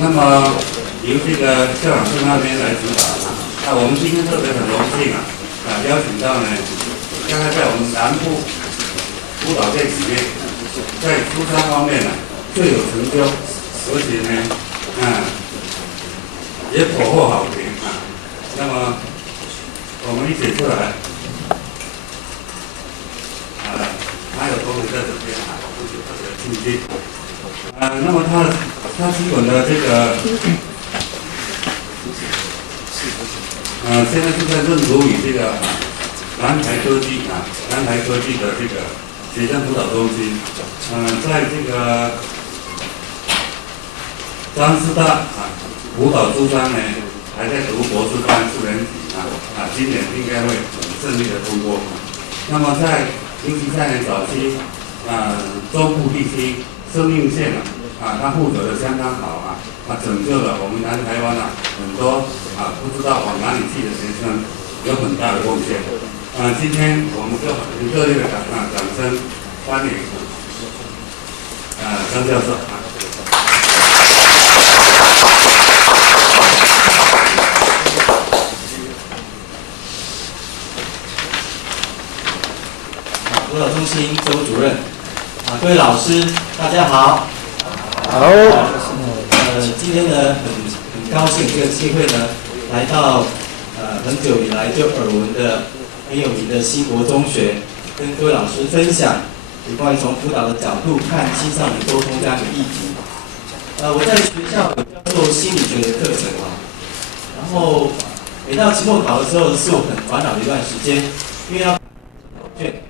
那么由这个校长室那边来主导那我们今天特别很荣幸邀请到呢，刚才在我们南部辅导队里面，在初三方面最有成就，而且呢，也颇获好评那么我们一起出来，还有同学在这边特别亲近。那么他基本的这个，现在是在任读于这个南台科技的这个学生辅导中心，在这个张师大辅导初三呢，还在读博士班4年级今年应该会顺利的通过。那么尤其在早期中部地区生命线他负责的相当好拯救了我们南台湾很多不知道往哪里去的学生，有很大的贡献。今天我们就很热烈的掌声欢迎张教授辅导中心周主任各位老师大家好。好。今天呢很高兴这个机会呢来到很久以来就耳闻的很有名的新国中学，跟各位老师分享有关于从辅导的角度看青少年沟通这样的议题。我在学校有教授心理学的课程然后每到期末考的时候是我很烦恼的一段时间，因为要考卷。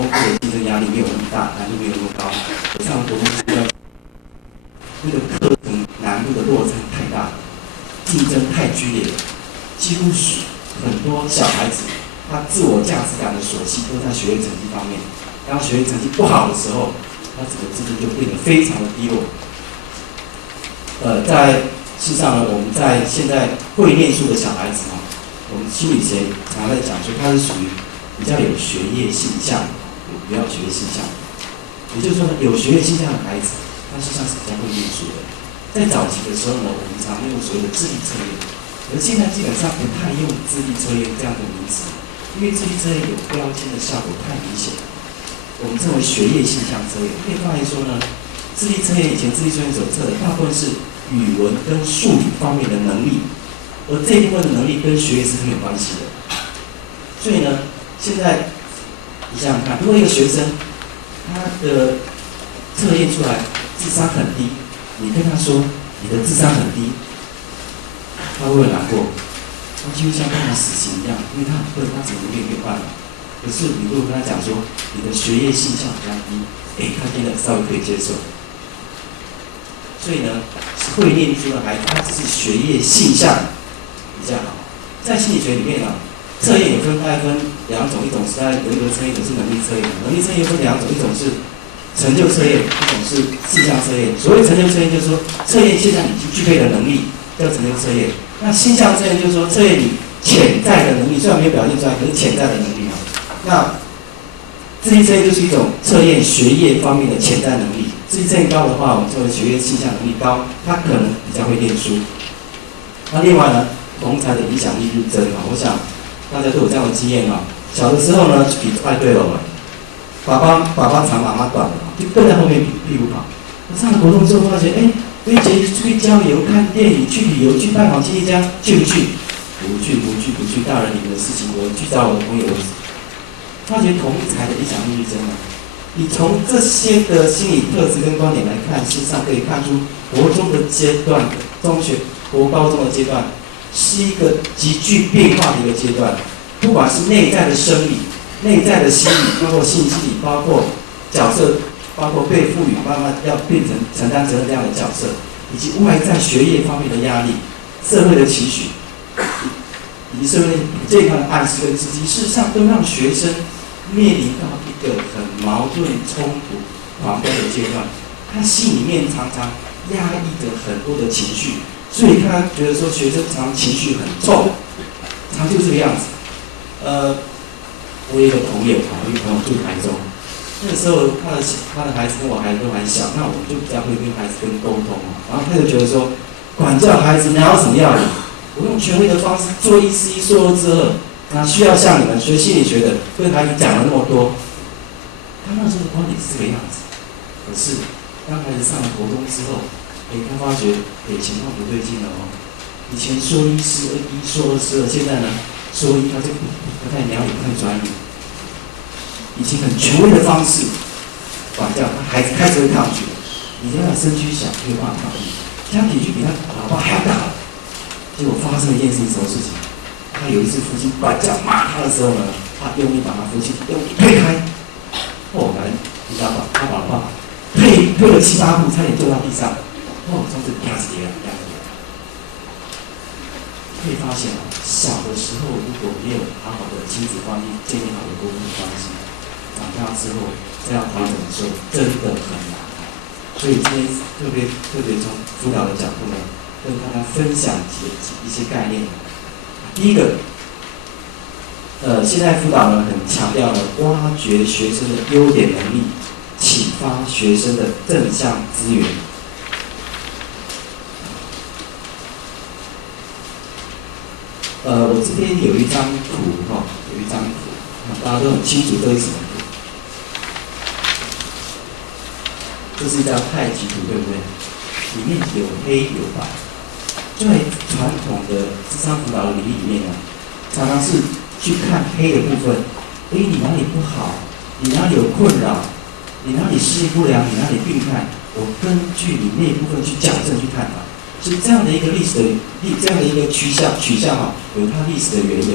工作的竞争压力没有那么大，难度没有那么高。上了国中之后，那个课程难度的落差太大了，竞争太剧烈了，几乎是很多小孩子他自我价值感的锁系都在学业成绩方面。当学业成绩不好的时候，他整个自尊就变得非常的低落。在事实上呢，我们在现在会念书的小孩子我们心理学常在讲说，他是属于比较有学业倾向，有比较学业倾向。也就是说呢，有学业倾向的孩子，他实际上是比较会念书的。在早期的时候呢，我们常用所谓的智力测验，而现在基本上不太用智力测验这样的名词，因为智力测验有标签的效果太明显了。我们称为学业倾向测验。可以发现说呢，智力测验以前智力测验所测的大部分是语文跟数理方面的能力，而这一部分的能力跟学业是很有关系的。所以呢，现在你想想看，如果一个学生他的测验出来智商很低，你跟他说你的智商很低，他会不会难过？他几乎像判了死刑一样，因为他很笨，他怎么没有办法？可是你如果跟他讲说你的学业倾向比较低，他听了稍微可以接受。所以呢，会念书的孩子，他只是学业倾向比较好。在心理学里面测验有大概分两种，一种是人格测验，一种是能力测验。能力测验有分两种，一种是成就测验，一种是性向测验。所谓成就测验，就是说测验现在已经具备的能力叫成就测验。那性向测验就是说测验你潜在的能力，虽然没有表现出来，可是潜在的能力那智力测验就是一种测验学业方面的潜在能力。智力测验高的话，我们称为学业倾向能力高，他可能比较会念书。那另外呢，同侪的影响力日增我想大家都有这样的经验小的时候呢，比快对了爸爸长妈妈短了就跟在后面屁股跑。上了国中之后发现，约姐出去郊游、看电影、去旅游、去拜访亲戚家，去不去？不去，大人你们的事情，我去找我的朋友。发觉同侪的影响力日增你从这些的心理特质跟观点来看，事实上可以看出，国中的阶段、中学、国高中的阶段，是一个极具变化的一个阶段。不管是内在的生理、内在的心理，包括性心理，包括角色，包括被赋予慢慢要变成承担责任这样的角色，以及外在学业方面的压力、社会的期许，以及社会健康的暗示跟刺激，事实上都让学生面临到一个很矛盾、冲突、狂飙的阶段，他心里面常常压抑着很多的情绪，所以他觉得说学生常情绪很重，常就这个样子。我有一个朋友住台中，那个时候他的孩子跟我孩子都还小，那我们就比较会跟孩子沟通然后他就觉得说，管教孩子哪有什么要领？我用权威的方式做一是一，说二是二。需要像你们学心理学的跟孩子讲了那么多，他那时候的观点是这个样子。可是当孩子上了国中之后，他发觉情况不对劲了以前说一是一，说二是二，现在呢说一他就不太了解，不太专业。以前很权威的方式管教，孩子开始会抗拒。你家的身躯小，没有办法抗拒，他体积比他老爸还要大。结果发生了一件什么事情？他有一次父亲管教骂他的时候呢，他用力把他父亲用力推开，后来你知道吧？他把爸爸推了7、8步，差点坐到地上。从此啪死跌了，可以发现小的时候如果没有好好的亲子关系，建立好的沟通关系，长大之后再要调整的时候，真的很难。所以今天特别从辅导的角度呢，跟大家分享一些概念。第一个，现在辅导呢很强调了挖掘学生的优点能力，启发学生的正向资源。我这边有一张图大家都很清楚这是什么图。这是一张太极图，对不对？里面有黑有白。在传统的智商辅导的领域里面常常是去看黑的部分，你哪里不好，你哪里有困扰，你哪里适应不良，你哪里病态，我根据你那部分去矫正去探讨。所以这样的一个历史的这样的一个取向有它历史的缘由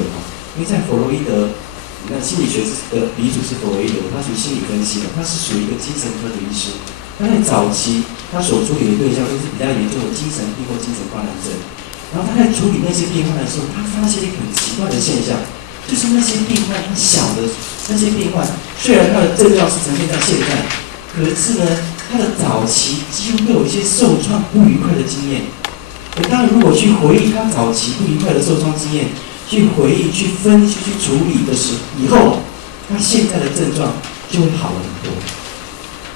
因为在弗洛伊德那心理学的鼻祖是弗洛伊德，他属于心理分析的，他是属于一个精神科的医师。他在早期，他所处理的对象都是比较严重的精神病或精神官能症。然后他在处理那些病患的时候，他发现一个很奇怪的现象，就是那些病患，他小的那些病患，虽然他的症状是呈现在现在，可是呢，他的早期几乎都有一些受创不愉快的经验。当然，如果去回忆他早期不愉快的受创经验，去回忆、去分析、去处理的时候，以后他现在的症状就会好了很多。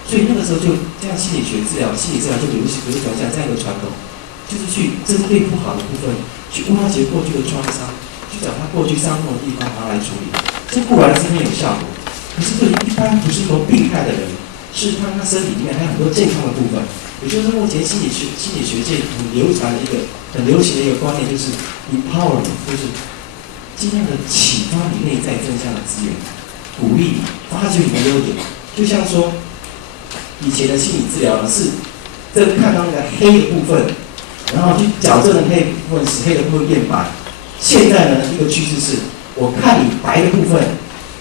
所以那个时候就这样，心理治疗就流传下这样一个传统，就是去针对不好的部分，去挖掘过去的创伤，去找他过去伤痛的地方，然后来处理。这固然是很有效果，可是对于一般不是说病态的人，是他身体里面还有很多健康的部分。也就是目前心理学界很流行的一个观念，就是 empowerment， 就是尽量的启发你内在正向的资源，鼓励你发掘你的优点。就像说，以前的心理治疗呢是看到那个黑的部分，然后去矫正的黑的部分，使黑的部分变白。现在呢，一个趋势是，我看你白的部分，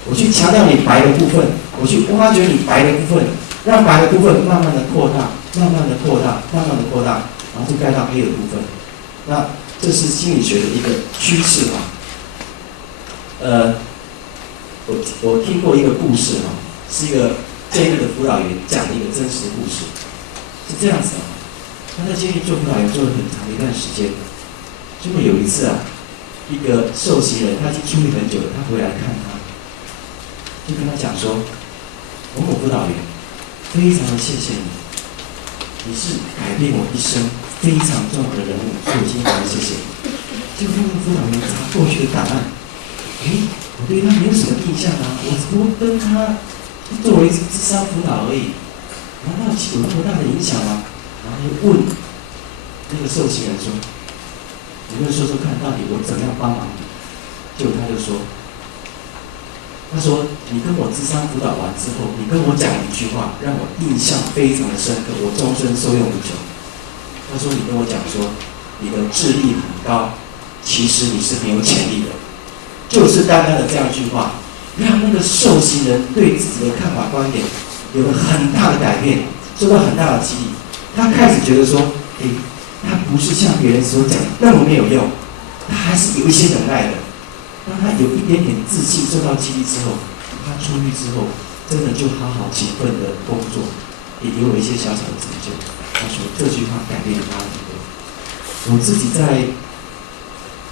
我去强调你白的部分，我去挖掘你白的部分，让白的部分慢慢的扩大，慢慢的扩大，然后就盖到黑的部分。那这是心理学的一个趋势嘛。我听过一个故事哈，是一个监狱的辅导员讲的一个真实的故事，是这样子的。他在监狱做辅导员做了很长的一段时间，结果有一次啊，一个受刑人他已经出狱很久了，他回来看他，就跟他讲说：“某某辅导员，非常的谢谢你，你是改变我一生非常重要的人物，所以我今天非常谢谢你。”结果那个辅导员查过去的档案，我对他没有什么印象啊，我只不过跟他作为智商辅导而已，难道有那么大的影响吗？然后就问那个受刑人说：“你们说说看，到底我怎么样帮忙你？”结果他就说：“他说你跟我智商辅导完之后，你跟我讲一句话，让我印象非常的深刻，我终身受用不久。他说你跟我讲说，你的智力很高，其实你是很有潜力的。”就是单单的这样一句话，让那个受刑人对自己的看法观点有了很大的改变，受到很大的激励。他开始觉得说，他不是像别人所讲的那么没有用，他还是有一些能耐的。当他有一点点自信受到激励之后，他出狱之后，真的就好好勤奋的工作，也有一些小小的成就。他说这句话改变了他很多。我自己在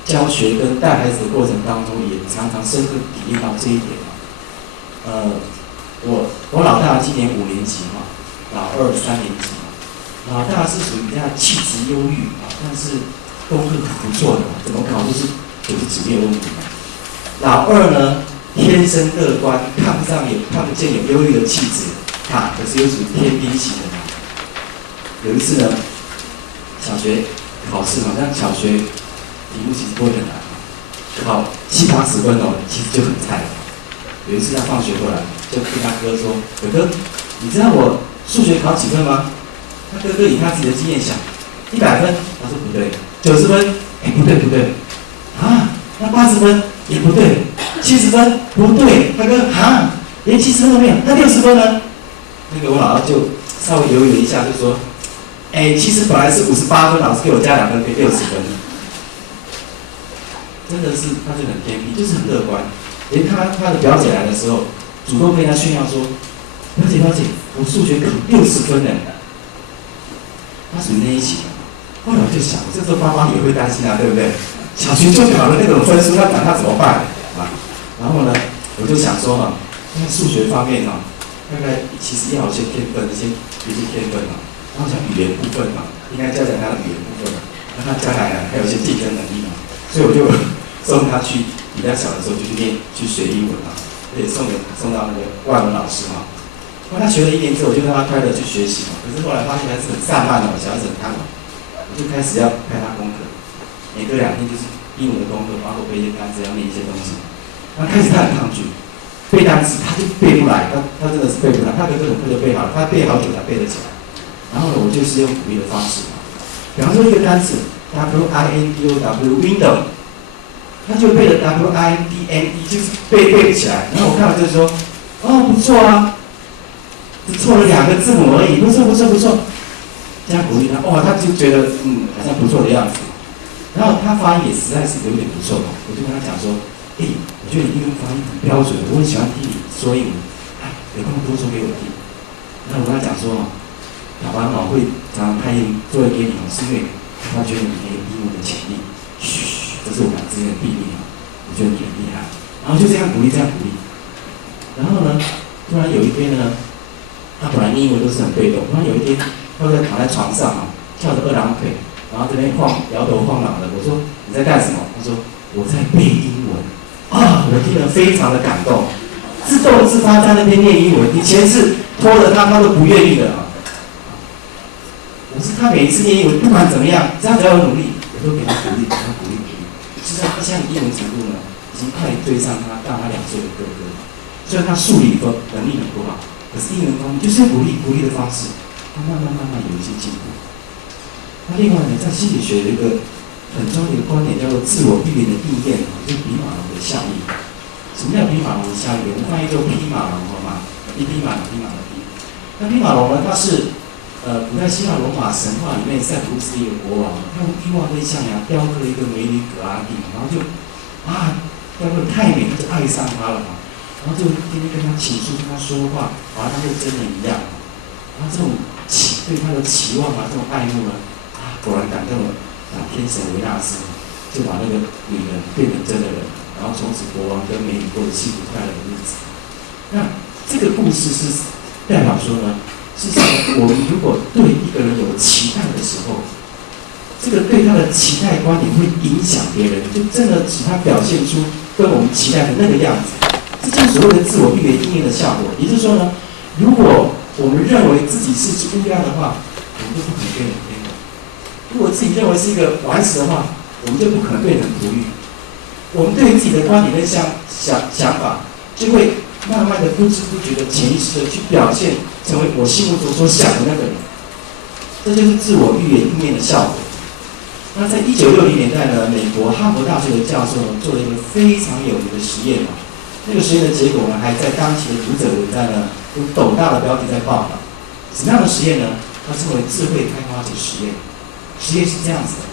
教学跟带孩子的过程当中，也常常深刻体验到这一点。我老大今年5年级嘛，老二3年级嘛。老大是属于比较气质忧郁啊，但是功课很不错的，怎么考都是90几没有问题嘛。老二呢，天生乐观，看不见有忧郁的气质，可是又属于天兵型的。有一次呢，小学考试嘛，像小学题目其实不会很难，考70、80分哦，其实就很菜了。有一次他放学回来，就跟他哥说：“哥哥，你知道我数学考几分吗？”他哥哥以他自己的经验想，100分，他说不对，90分，不对，啊，那80分也不对，70分不对，他哥连70分都没有，那60分呢？那个我老二就稍微犹豫了一下，就说：“其实本来是58分，老师给我加2分，变60分。”真的是，他就很偏僻，就是很乐观。连他的表姐来的时候，主动跟他炫耀说：“表姐，我数学考60分呢。”他属于那一型的。后来我就想，这个爸妈也会担心啊，对不对？小学就考了那种分数，他长大怎么办啊？然后呢，我就想说嘛，在数学方面大概其实要有些天分，一些天分嘛。然后像语言部分嘛，应该教讲他的语言部分，让他将来还有一些竞争能力嘛。所以我就送他去比较小的时候就去学英文嘛，也送到那个外文老师嘛。后来他学了1年之后，我就让他快乐去学习嘛。可是后来发现还是很散漫的，小孩子很贪玩，我就开始要派他功课，每隔2天就是英文的功课，包括背一些单词，要念一些东西。刚开始他很抗拒，背单词他就背不来，他真的是背不来。他哥哥很快就背好了，他背好久才背得起来。然后呢，我就是用鼓励的方式嘛，比方说一个单词 window，他就背了 WINDND， 就是背不起来。然后我看了就说，哦，不错啊，只错了2个字母而已，不错。这样鼓励他，哇，他就觉得好像不错的样子。然后他发音也实在是有点不错，我就跟他讲说，我觉得你英文发音很标准，我很喜欢听你说英文，有空多说给我听。然后我跟他讲说，爸爸会常常派作业给你，是因为他觉得你很有英文的潜力。嘘，这是我们之间的秘密，我觉得你很厉害。然后就这样鼓励。然后呢，突然有一天呢，他本来英文都是很被动，突然有一天。他在躺在床上翘着2郎腿，然后这边摇头晃脑的。我说你在干什么？他说我在背英文。我听了非常的感动，自动自发在那边念英文。以前是拖着他都不愿意的我是他每一次念英文，不管怎么样，只要有努力，我都给他鼓励。实际上他现在的英文程度呢，已经快追上他大他2岁的哥哥。虽然他数理能力很不好，可是英文方面就是鼓励的方式。他慢慢有一些进步。那另外呢，在心理学有一个很重要的一个观点，叫做自我避免的应验，就是比马龙的效应。什么叫比马龙的效应？我们翻译作匹马龙嘛，一匹马，匹马的匹。那匹马龙呢，它是古代希腊罗马神话里面塞浦路斯的一个国王，他用欲望跟象牙雕刻了一个美女葛阿蒂，然后就雕刻得太美，他就爱上她了嘛，然后就天天跟她倾诉，跟她说话，把她当做真人一样。然后这种对他的期望这种爱慕呢，果然感动了天神维纳斯，就把那个女人变成真的人，然后从此国王跟美女过着幸福快乐的日子。那这个故事是代表说呢，事实上我们如果对一个人有期待的时候，这个对他的期待观点会影响别人，就真的使他表现出跟我们期待的那个样子。这就是所谓的自我避免应验的效果。也就是说呢，如果我们认为自己是乌鸦的话，我们就不可能变成天鹅；如果自己认为是一个顽石的话，我们就不可能变成璞玉。我们对于自己的观点跟想法，就会慢慢的不知不觉的潜意识的去表现成为我心目中所想的那个人。这就是自我预言应验的效果。那在1960年代呢，美国哈佛大学的教授呢做了一个非常有名的实验那个实验的结果呢，还在当期的读者文章呢用斗大的标题在报道。什么样的实验呢？它称为智慧开发者实验。实验是这样子的：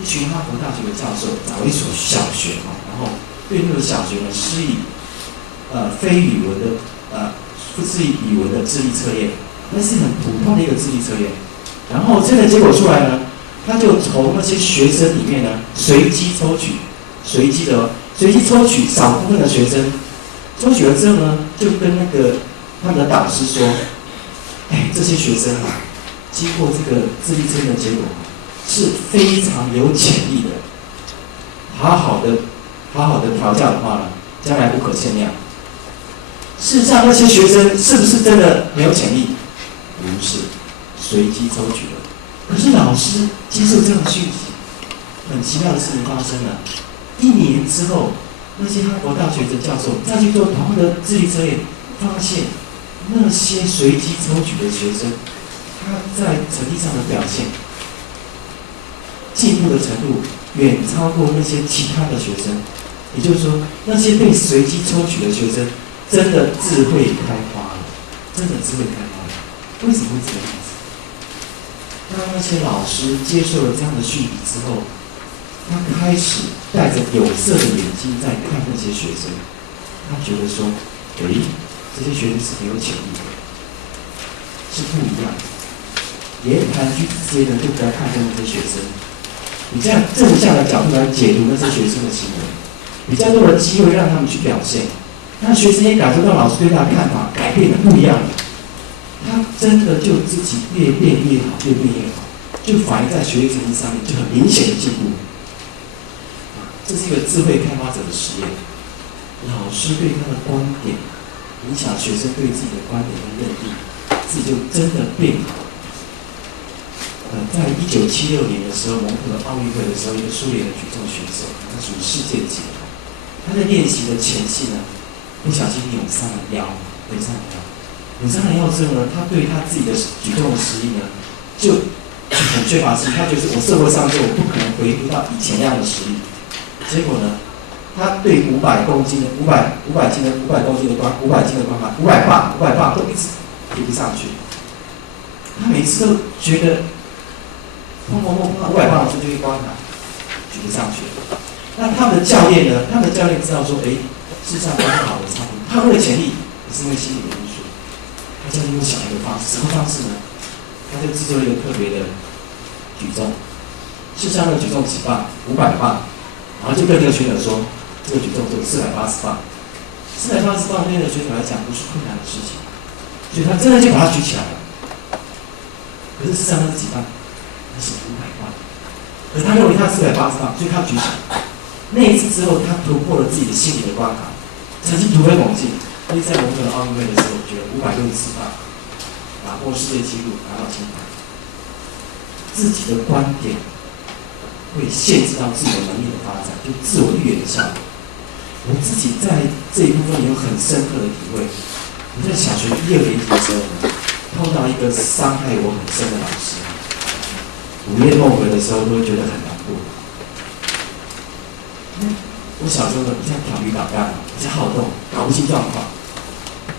一群哈佛大学的教授找一所小学然后对那个小学呢施以非语文的施以语文的智力测验，那是很普通的一个智力测验。然后这个结果出来呢，他就从那些学生里面呢随机抽取少部分的学生。抽取了之后呢，就跟他们的导师说：“这些学生经过这个智力测验的结果是非常有潜力的，好好的调教的话呢，将来不可限量。事实上，那些学生是不是真的没有潜力？不是，随机抽取的。可是老师接受这样的讯息，很奇妙的事情发生了。1年之后。”那些哈佛大学的教授再去做同样的智力测验，发现那些随机抽取的学生，他在成绩上的表现进步的程度远超过那些其他的学生。也就是说，那些被随机抽取的学生真的智慧开花了，为什么会这样子？当那些老师接受了这样的讯息之后，他开始带着有色的眼睛在看那些学生，他觉得说，这些学生是很有潜力的，是不一样的。言谈举止之间呢，就不要看重那些学生，比较正向的角度来解读那些学生的行为，比较多的机会让他们去表现，让学生也感受到老师对他的看法改变的不一样了。他真的就自己越变越好，就反映在学业成绩上面就很明显的进步。这是一个智慧开发者的实验，老师对他的观点影响学生对自己的观点跟认定，自己就真的变好。在1976年的时候，蒙特的奥运会的时候，一个苏联的举重选手，他属于世界级的，他在练习的前夕呢，不小心扭伤了腰，之后呢，他对他自己的举重的实力呢，就很缺乏信心。他觉得我社会上就我不可能回复到以前那样的实力。结果呢，他对500斤的关卡，500磅都一直提不上去。他每次都觉得碰到500磅的时候就会关卡举不上去。那他们的教练呢？他们的教练知道说，事实上都是好的差不多。他为了潜力，也是因为心理的因素。他教练又想一个方式，什么方式呢？他就制作了一个特别的举重。事实上，那个举重几磅？500磅。然后就跟那个选手说，这个举重只有480磅。480磅对那个选手来讲不是困难的事情，所以他真的就把它举起来了。可是事实上那是几磅？那是500磅。可是他认为他480磅，所以他举起来。那一次之后，他突破了自己的心理的关卡，成绩突飞猛进。所以在蒙特利尔奥运会的时候，举了564磅，打破世界纪录，拿到金牌。自己的观点会限制到自己的能力的发展，就自我预言的效果。我自己在这一部分有很深刻的体会。我在小学1、2年级的时候呢，碰到一个伤害我很深的老师，午夜梦回的时候都会觉得很难过。我小时候呢，比较调皮捣蛋，比较好动，搞不清状况，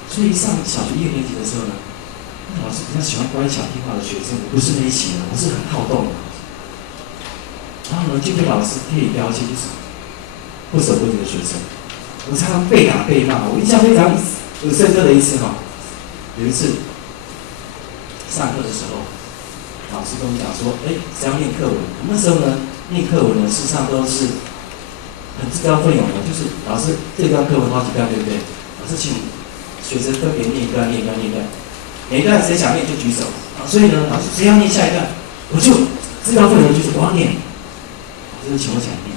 所以上小学1、2年级的时候呢，那老师比较喜欢乖巧听话的学生，我不是那一型的，我是很好动的。然后呢，就被老师贴以标签，就是不守规矩的学生。我常常被打被骂，我印象非常有深刻的一次有一次上课的时候，老师跟我们讲说，只要念课文。那时候呢，念课文呢，事实上都是很自告奋勇的，就是老师这段课文好几段，对不对？老师请学生分别念一段，每一段谁想念就举手。所以呢，老师谁要念下一段，我就自告奋勇就是我要念。老师请我起来念，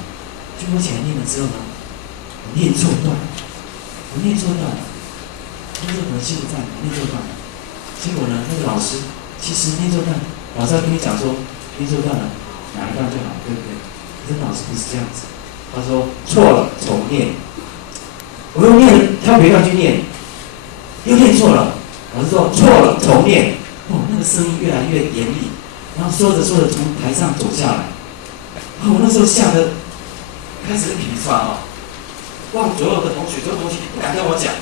就我起来念了之后呢，我念错段了，那时候可能心不在，念错段了。结果呢，那个老师其实念错段，老师要跟你讲说念错段了，哪一段就好，对不对？可是老师不是这样子。他说错了，重念。我又念挑别段去念，又念错了。老师说错了，重念。那个声音越来越严厉，然后说着从台上走下来。我那时候吓得开始皮刷望左右的同学，这个同学不敢跟我讲，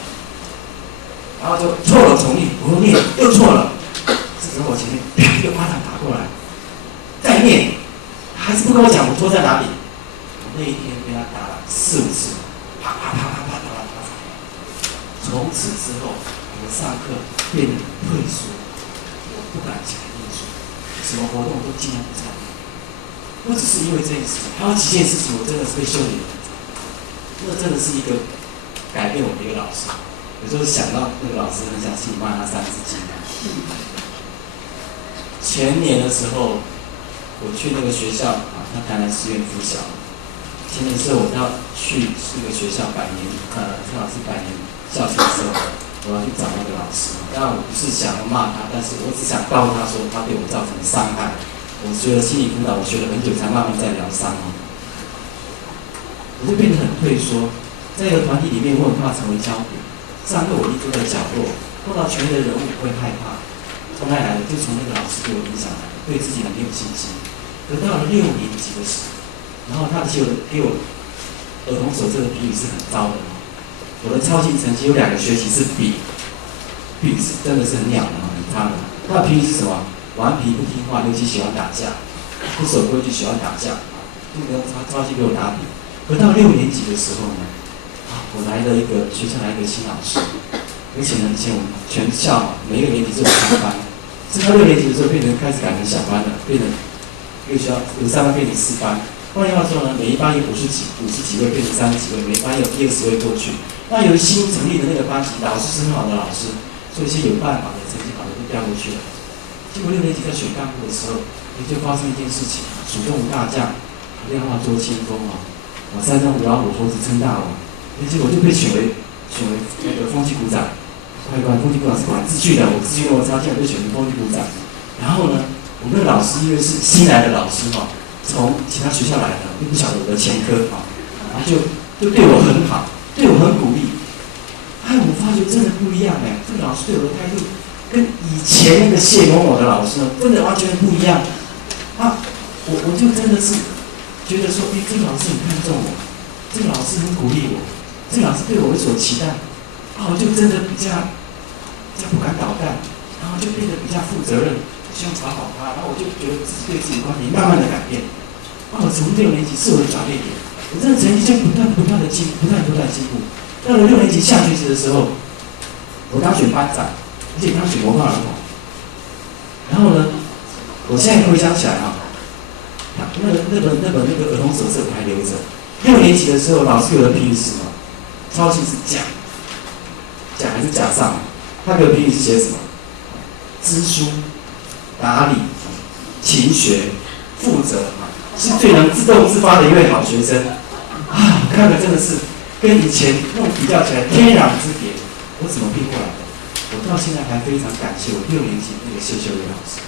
然后就错了，重念。我又念，又错了。这时候我前面啪一个巴掌打过来，再念，还是不跟我讲我错在哪里。那一天被他打了4、5次，啪啪啪啪啪打了他。从此之后，我上课变得退缩，我不敢起来念书，什么活动都尽量不参与。不只是因为这件事情，还有几件事情我真的是被修理的。那真的是一个改变我的一个老师。有时候想到那个老师，很想心里骂他3字经。前年的时候，我去那个学校他台南师院附小。前年的时候，我要去这个学校正好是100年校庆的时候，我要去找那个老师。当然我不是想要骂他，但是我只想告诉他说，他对我造成的伤害。我学了心理辅导，我学了很久才慢慢在疗伤。我就变得很退缩，在一个团体里面，我很怕成为焦点。上课我一坐在角落，碰到权威的人物我会害怕。从哪来的？就从那个老师对我影响来的，对自己很没有信心。可到了6年级的时候，然后他给我儿童手册的评语是很糟的。我的超级成绩有2个学期是 B 是真的是很鸟的，很差的。他的评语是什么？顽皮不听话，尤其喜欢打架，不守规矩，喜欢打架。那个超级给我打笔。可到6年级的时候呢，我来了一个学校来一个新老师，而且呢，以前我们全校每一个年级只有3班，升到6年级的时候变成开始改成小班了，变成一个学校有3班变成4班。换句话说呢，每一班有50几位变成30几位，每一班有20位过去。那由于新成立的那个班级，老师是很好的老师，所以一些有办法的、成绩好的就调过去了。结果6年级在选干部的时候，就发生一件事情：蜀中无大将，量化捉清风山中无老虎，猴子称大王。结果就被选为那个风纪股长。风纪股长是管秩序的，我秩序那么差，竟然被选为风纪股长。然后呢，我们的老师因为是新来的老师从其他学校来的，又不晓得我的前科然后就对我很好，对我很鼓励。我发觉真的不一样这个老师对我的态度跟以前那个谢某某的老师真的完全不一样。我就真的是觉得说，这个老师很看重我。这个老师很鼓励我，这个老师对我有所期待，我就真的比较不敢捣蛋，然后就变得比较负责任，希望讨好他，然后我就觉得自己对自己的观点慢慢的改变。我从6年级是我的转捩点，我真的成绩就不断的进步。到了6年级下学期的时候，我当选班长，而且当选模范儿童。然后呢，我现在回想起来那本儿童手册我还留着。6年级的时候，老师给我的评语是什么？超级是甲还是甲上？他给我评语是写什么？知书、达理、勤学、负责，是最能自动自发的一位好学生。看了真的是跟以前那种比较起来天壤之别。我怎么变过来的？我到现在还非常感谢我6年级那个谢秀莲老师。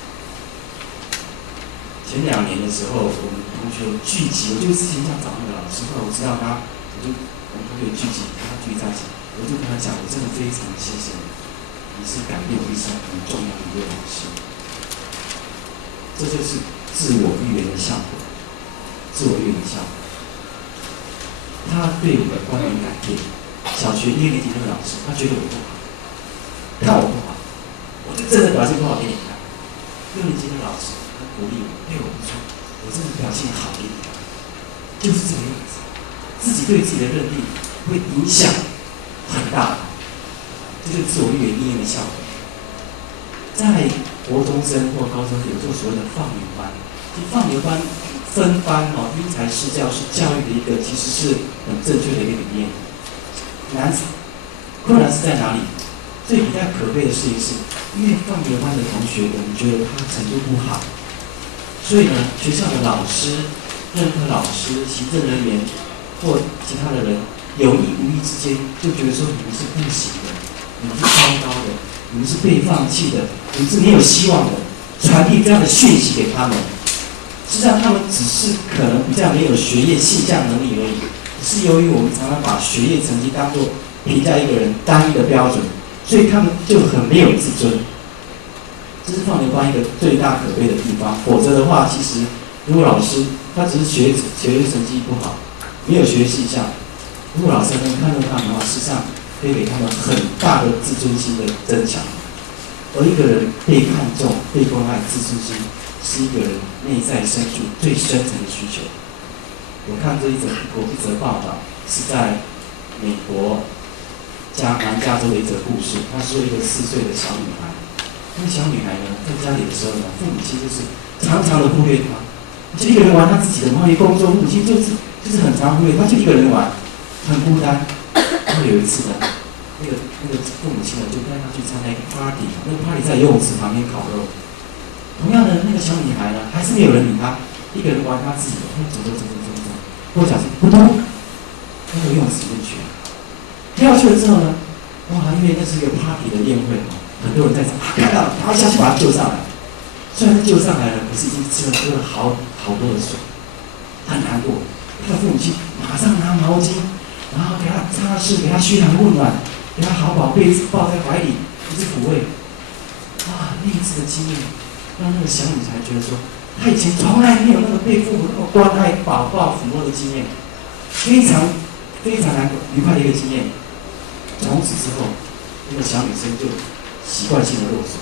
前2年的时候，我们同学聚集，我就之前想找那个老师，后来我知道他，我们同学聚集，跟他聚在一起，我就跟他讲，我真的非常谢谢你，你是改变我一生很重要的一位老师。这就是自我预言的效果，他对我的观点改变。小学1年级那个老师，他觉得我不好，看我不好，我就真的表现不好给你看。6年级的老师他鼓励我，对我不错，我真的表现好给你看，就是这个样子。自己对自己的认定会影响很大，这就是自我预言应验的效果。在国中生或高中有做所谓的放牛班，放牛班分班因材施教是教育的一个其实是很正确的一个理念。困难是在哪里？最比较可悲的事情是，因为放牛班的同学，我们觉得他程度不好，所以呢，学校的老师、任课老师、行政人员或其他的人，有意无意之间就觉得说你们是不行的，你们是糟糕的，你们是被放弃的，你们是没有希望的，传递这样的讯息给他们。实际上，他们只是可能比较没有学业细项能力而已。是由于我们常常把学业成绩当作评价一个人单一的标准，所以他们就很没有自尊。这是放牛班一个最大可悲的地方。否则的话，其实如果老师他只是学业成绩不好，没有学细项，如果老师能看到他们的话，事实上可以给他们很大的自尊心的增强。而一个人被看重、被关爱，自尊心是一个人内在深处最深层的需求。我看这一则报道，是在美国南加州的一则故事。他说一个4岁的小女孩，那个小女孩呢，在家里的时候呢，父母亲就是常常的忽略她，就一个人玩她自己的忙于工作，父母亲就是很常忽略她，就一个人玩，很孤单。然后有一次呢，那个父母亲呢就带她去参加一个 party， 那个 party 在游泳池旁边烤肉。同样的，那个小女孩呢，还是没有人理她，一个人玩她自己的，走，不小心扑通，那个游泳池里面去了。跳下去了之后呢，因为那是一个 party 的宴会很多人在场，看到他一下就把他救上来。虽然他救上来了，可是已经喝了好多的水，他很难过。他的父母亲马上拿毛巾，然后给他擦拭，给他嘘寒问暖，给他好宝贝抱在怀里，一直抚慰。那一次的经验，让那个小女孩觉得说，她以前从来没有那个被父母那么关爱、宝宝、抚摸的经验，非常愉快的一个经验。从此之后，那个小女生就习惯性的落水，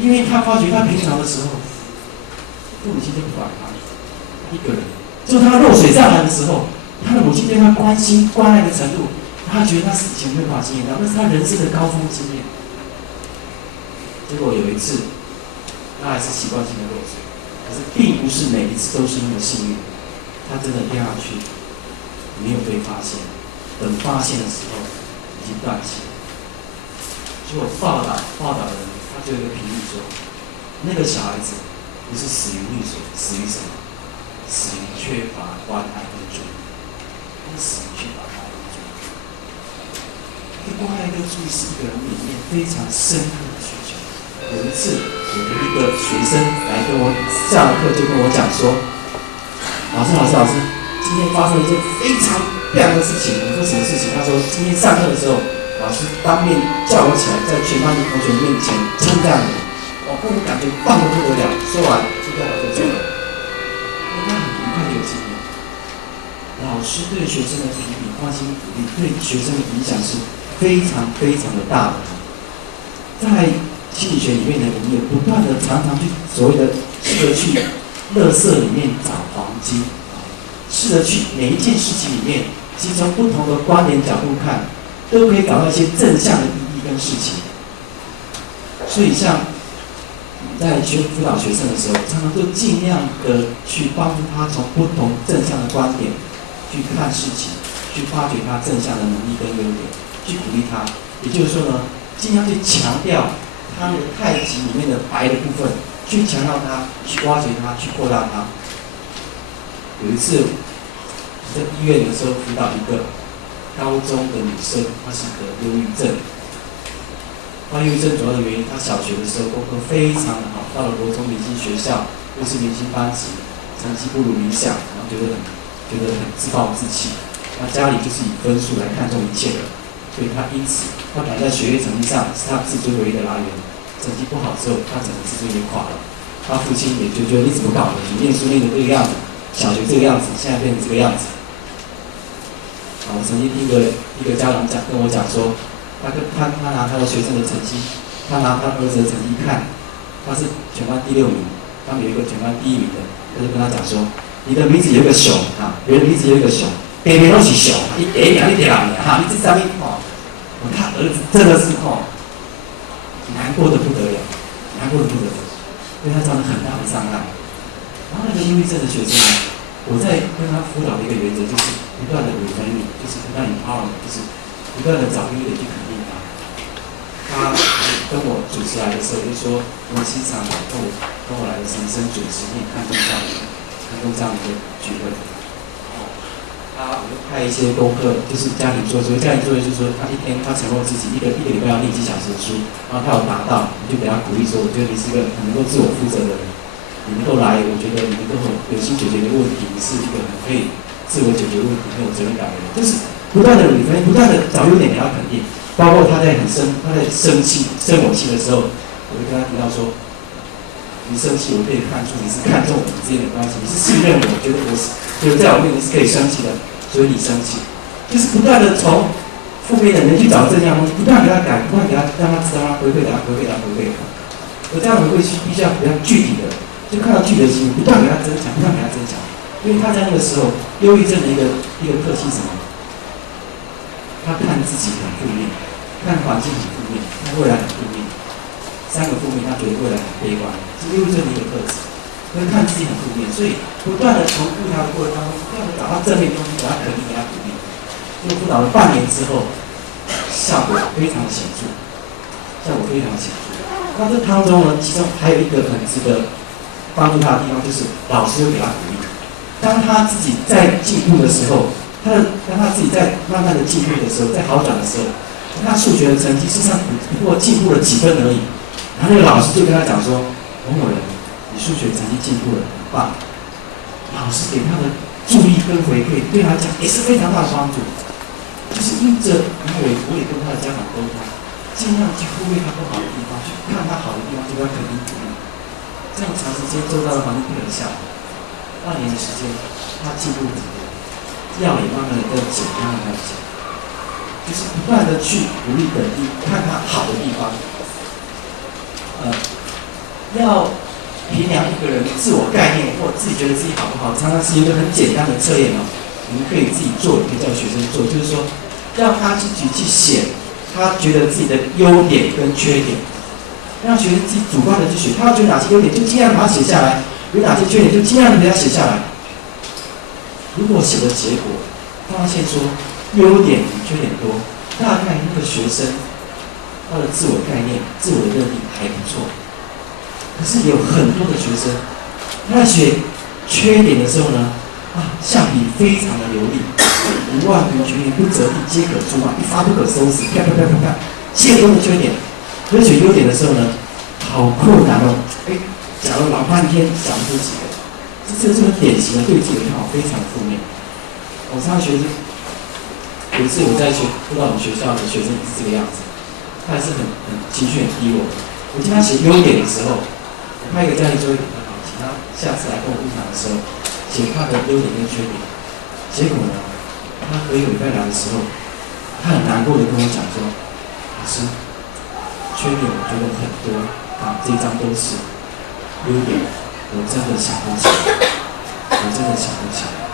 因为她发觉她平常的时候，父母亲就不管她，一个人。就她落水上来的时候，她的母亲对她关心关爱的程度，她觉得她是以前没有办法经验到，那是她人生的高峰经验。结果有一次，他还是习惯性的落水，可是并不是每一次都是那么幸运。他真的掉下去，没有被发现。等发现的时候，已经断气了。结果报道的人，他就有一个评语说，那个小孩子不是死于溺水，死于什么？死于缺乏关爱跟注意。他是死于缺乏关爱跟注意。关爱跟注意是一个人里面非常深刻的需求。有一次，我的一个学生来跟我下了课就跟我讲说，老师，今天发生了一件非常棒的事情。我说什么事情？他说今天上课的时候，老师当面叫我起来，在全班的同学面前称赞我，个人感觉棒得不得了。说完就掉到这走了。他很愉快的有经验，关心鼓励，对学生的影响是非常非常的大的。在心理学里面呢，我们也不断的常常去所谓的试着去垃圾里面找黄金，试着去每一件事情里面，其实从不同的观点角度看，都可以找到一些正向的意义跟事情。所以像在辅导学生的时候，常常就尽量的去帮助他从不同正向的观点去看事情，去发掘他正向的能力跟优点，去鼓励他。也就是说呢，尽量去强调他那个太极里面的白的部分，去强调它，去挖掘它，去扩大它。有一次在医院的时候辅导一个高中的女生，她是得忧郁症。忧郁症主要的原因，她小学的时候功课非常的好，到了国中明星学校，又是明星班级，成绩不如理想，然后觉得很自暴自弃。那家里就是以分数来看重一切的，所以她因此，她本来在学业成绩上是她自尊唯一的来源，成绩不好之后，她整个自尊也垮了。她父亲也就觉得你怎么搞的？你念书念成这个样子，小学这个样子，现在变成这个样子。我曾经听一个家长跟我讲说，他拿他的学生的成绩，他拿他儿子的成绩看，他是全班第6名，他们有一个全班第1名的，他就跟他讲说，你的名字有一个熊啊，别人名字有一个熊，别人都是熊，你1秒1点2秒哈，你这上面他儿子真的是难过的不得了，难过的不得了，因为他造成很大的障碍。然后那个忧郁症的学生呢，我在跟他辅导的一个原则就是不断的reframing，就是不断 empowerment，就是不断的找优点去肯定他。他跟我主持来的时候就说，我经常跟我来的神生主持，你看重这样的一个聚会。我就派一些功课，就是家庭作业。家庭作业就是说，他一天他承诺自己一个礼拜要念几小时的书，然后他有达到，你就给他鼓励说，我觉得你是一个很能够自我负责的人，你能够来，我觉得你能够有心解决的问题，你是一个很可以自我解决问题、很有责任感的人。就是不断的不断的找优点给他肯定，包括他在生气、生我气的时候，我就跟他提到说，你生气，我可以看出你是看重我们之间的关系，你是信任我，觉得在我面前是可以生气的。所以你生气，就是不断的从负面的人去找正向东西，不断给他改，不断给他让他知道，他回馈他。而这样回馈是必须要比较具体的，就看到具体的情形，不断给他增强，因为他在那个时候，忧郁症的一个特性是什么？他看自己很负面，看环境很负面，看未来很负面，3个负面，他觉得未来很悲观，是忧郁症的一个特质。会看自己很负面，所以不断的重复他的过程当中，不断的找到正面东西，给他肯定，给他鼓励。就辅导了半年之后，效果非常的显著，那这当中呢，其中还有一个很值得帮助他的地方，就是老师又给他鼓励。当他自己在进步的时候，当他自己在慢慢的进步的时候，在好转的时候，他数学的成绩事实上不过进步了几分而已。然后那个老师就跟他讲说，某某人。数学成绩进步了，很棒。老师给他的注意跟回馈，对他讲也是非常大的帮助。就是因为我也跟他的家长沟通，尽量去忽略他不好的地方，去看他好的地方，就要肯定鼓励。这样长时间周遭的环境配合下，半年的时间，他进步很多，药也慢慢的在减，就是不断的去鼓励肯定，看他好的地方。要评量一个人自我概念或自己觉得自己好不好，常常是一个很简单的测验我们可以自己做，也可以叫学生做，就是说让他自己去写他觉得自己的优点跟缺点，让学生自己主观的去写，他要觉得哪些优点就尽量把它写下来，有哪些缺点就尽量的给他写下来。如果写的结果发现说优点比缺点多，大概那个学生他的自我概念、自我的认定还不错。可是有很多的学生，他在写缺点的时候呢，下笔非常的流利，无万不全言不择地皆可出一发不可收拾，啪，写多的缺点。可是写优点的时候呢，好困难讲了老半天讲不出几个，这是很典型的对自己的看法非常负面。我常常学生，有一次我在辅导我们学校的学生也是这个样子，他也是很情绪很低落。我经常写优点的时候。派一个家庭作业给他，请他下次来跟我入场的时候，写他的优点跟缺点。结果呢，他隔一个礼拜来的时候，他很难过的跟我讲说：“老师，缺点我觉得很多啊，这一张都是优点，我真的想不起来，我真的想不起来。”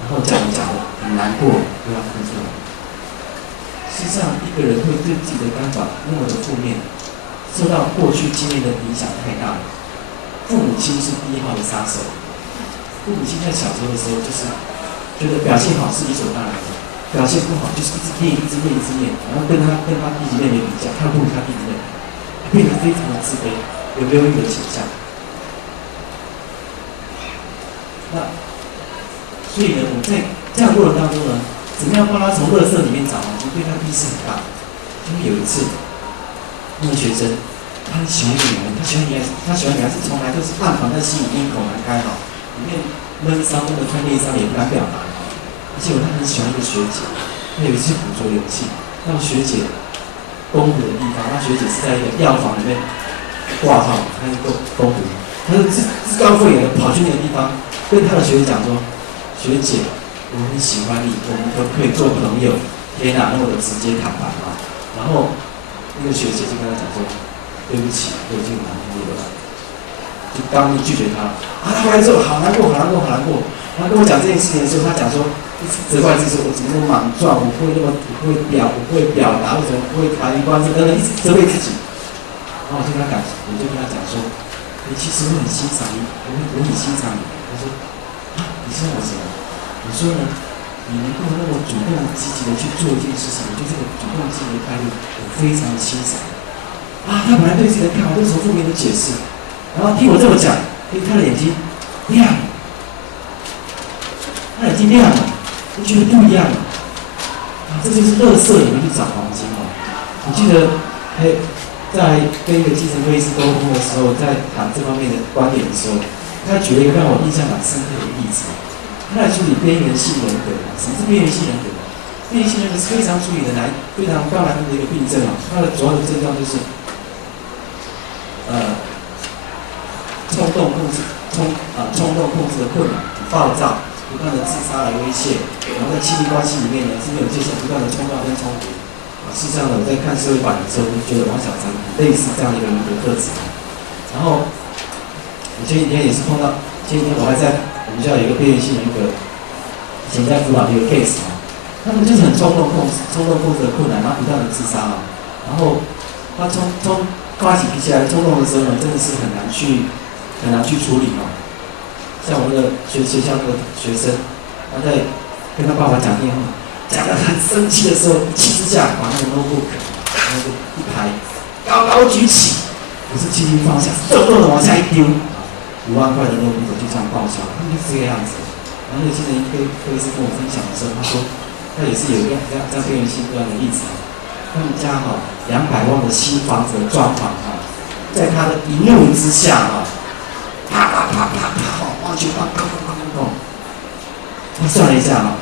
然后这样讲的很难过，又要哭出来。实际上，一个人会对自己的看法那么的负面，受到过去经验的影响太大了。父母亲是第一号的杀手。父母亲在小时候的时候，就是觉得表现好是理所当然的，表现不好就是一直念，一直念，一直念，然后跟他弟弟妹妹比较，他不如他弟弟妹妹，变得非常的自卑，有忧郁的倾向。那所以呢，我在这样过程当中呢，怎么样帮他从垃圾里面找黄金，对他意义是很大的。因为有一次，那个学生他很喜欢女孩，他喜欢女孩是从来都是暗藏在心里面，口难开哈，里面闷骚闷的穿内衫也不敢表达。结果他很喜欢一个学姐，他有一次鼓足勇气，让学姐攻读的地方，那学姐是在一个药房里面挂号，他是攻读，他就自告奋勇的跑去那个地方，跟他的学姐讲说：“学姐，我很喜欢你，我们可不可以做朋友？”天哪，那么的直接坦白啊！然后那个学姐就跟他讲说：“对不起，我已经有男朋友了。”就刚拒绝他。他回来之后好难过，好难过，好难过。他跟我讲这件事情的时候，他讲说，责怪自己说：“我怎么那么莽撞？我不会表达，为什么不会察言观色？等等，一直责备自己。”然后我就跟他讲说：“其实我很欣赏你，我很欣赏你。”他说：“啊，你欣赏我什么？”我说呢，你能够那么主动积极的去做一件事情，我觉得这个主动积极的态度，我非常的欣赏。啊，他本来对自己的看法都是从负面的解释，然后听我这么讲，他的眼睛亮了，他眼睛亮了，就觉得不一样了。啊，这就是垃圾里面去找黄金哦。我记得，在跟一个基层会议师沟通的时候，在谈这方面的观点的时候，他举了一个让我印象蛮深刻的例子。他来处理边缘性人格，什么是边缘性人格？边缘性人格是非常处理的非常高难度的一个病症啊。它的主要的症状就是，冲动控制的困难，暴躁，不断的自杀来威胁，然后在亲密关系里面呢是没有界限，不断的冲撞跟冲突。事实上呢，我在看社会版的时候，就觉得王小长类似这样的一个人格特质。然后我前几天也是碰到，前几天我还在。我们学校有一个边缘性人格，以前在辅导的一个 case 啊，他们就是很冲动控制的困难，然后不断的自杀啊，然后他发起脾气来冲动的时候呢，真的是很难去处理哦。像我那个学校那个学生，他在跟他爸爸讲电话，讲得很生气的时候，一气之下把那个 notebook 一排高高举起，不是轻轻放下，重重的往下一丢。5万块的notebook就这样报销，他们就是这个样子。然后那些人会是跟我分享的时候，他说他也是有一个这样边缘性这样的例子啊。他们家200万的新房子的装潢在他的一怒之下啪啪啪啪啪往去砰砰砰砰砰。他算了一下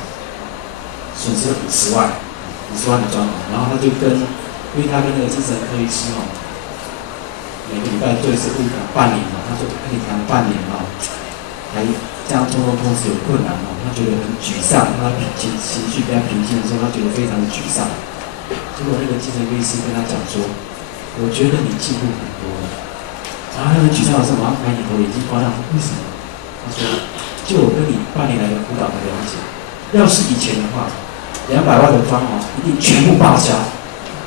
损失了50万的装潢，然后他就因为他跟那个精神科医师每个礼拜最是会谈半年他说跟你谈了半年还这样冲动控制有困难他觉得很沮丧，他情绪比较平静的时候，他觉得非常的沮丧。结果那个精神科医师跟他讲说：“我觉得你进步很多了。”然后他很沮丧的时候，马上抬起头，眼睛发亮，为什么？他说：“就我跟你半年来的辅导的了解，要是以前的话，200万的装一定全部报销。